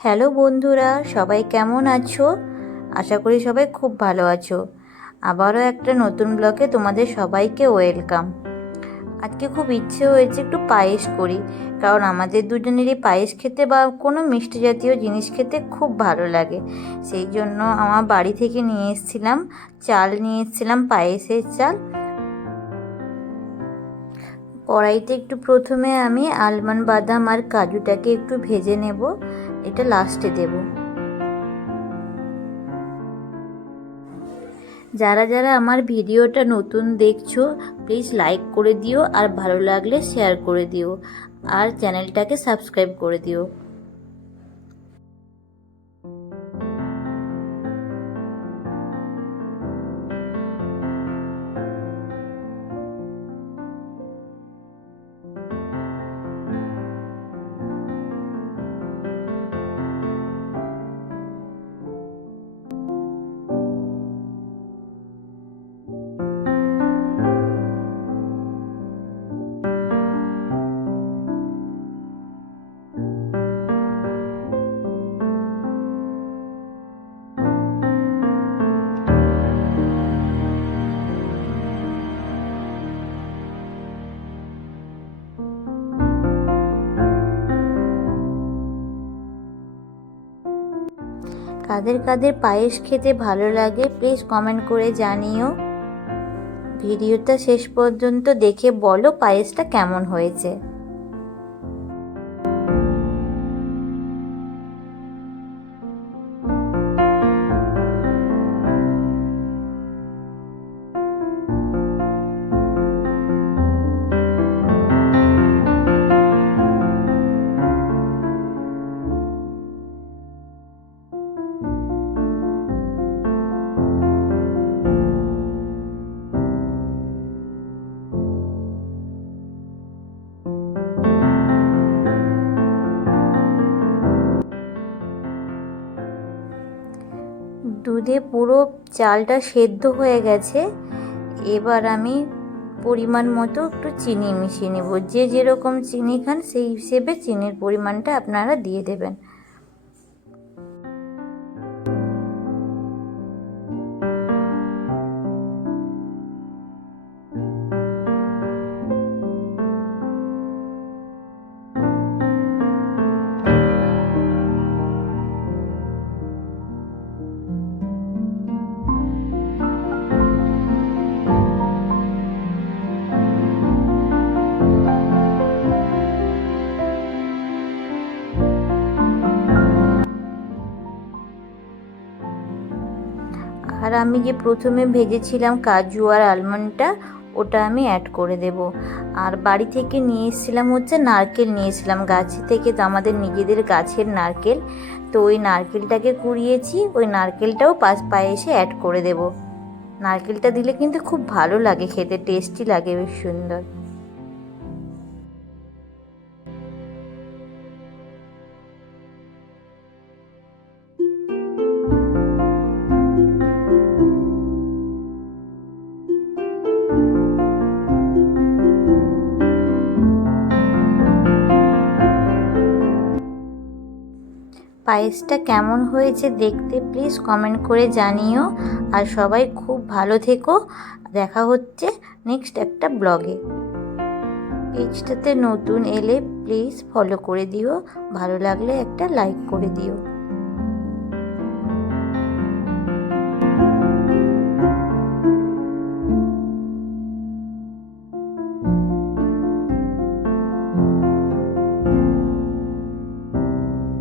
Hello বন্ধুরা, সবাই কেমন আছো? আশা করি সবাই খুব ভালো আছো। আবারও একটা নতুন ব্লগে তোমাদের সবাইকে ওয়েলকাম। আজকে খুব ইচ্ছে হয়েছে একটু পায়েস করি, কারণ আমাদের দুজনেরই পায়েস খেতে বা কোনো মিষ্টি জাতীয় জিনিস খেতে খুব ভালো লাগে। সেই জন্য আমার বাড়ি থেকে নিয়ে এসেছিলাম পায়েসের চাল। কড়াইতে একটু প্রথমে আমি আলমন্ড, বাদাম আর কাজুটাকে একটু ভেজে নেব, এটা লাস্টে দেব। যারা যারা আমার ভিডিওটা নতুন দেখছো, প্লিজ লাইক করে দিও, আর ভালো লাগলে শেয়ার করে দিও, আর চ্যানেলটাকে সাবস্ক্রাইব করে দিও। কাদের কাদের পায়েস খেতে ভালো লাগে প্লিজ কমেন্ট করে জানিও। ভিডিওটা শেষ পর্যন্ত দেখে বলো পায়েসটা কেমন হয়েছে। দুধে পুরো চালটা সেদ্ধ হয়ে গেছে। এবার আমি পরিমাণ মতো একটু চিনি মিশিয়ে নেব। যে যেরকম চিনি খান সেই হিসেবে চিনির পরিমাণটা আপনারা দিয়ে দেবেন। আর আমি যে প্রথমে ভেজেছিলাম কাজু আর আলমন্ডটা, ওটা আমি অ্যাড করে দেব। আর বাড়ি থেকে নিয়ে এসেছিলাম নারকেল নিয়েছিলাম গাছ থেকে, তো আমাদের নিজেদের গাছের নারকেল, তো ওই নারকেলটাকে কুড়িয়েছি, ওই নারকেলটাও পায়েসে অ্যাড করে দেব। নারকেলটা দিলে কিন্তু খুব ভালো লাগে খেতে, টেস্টি লাগে, বেশ সুন্দর। পায়েসটা কেমন হয়েছে দেখতে প্লিজ কমেন্ট করে জানিও। আর সবাই খুব ভালো থেকো। দেখা হচ্ছে নেক্সট একটা ব্লগে। পেজটাতে নতুন এলে প্লিজ ফলো করে দিও, ভালো লাগলে একটা লাইক করে দিও।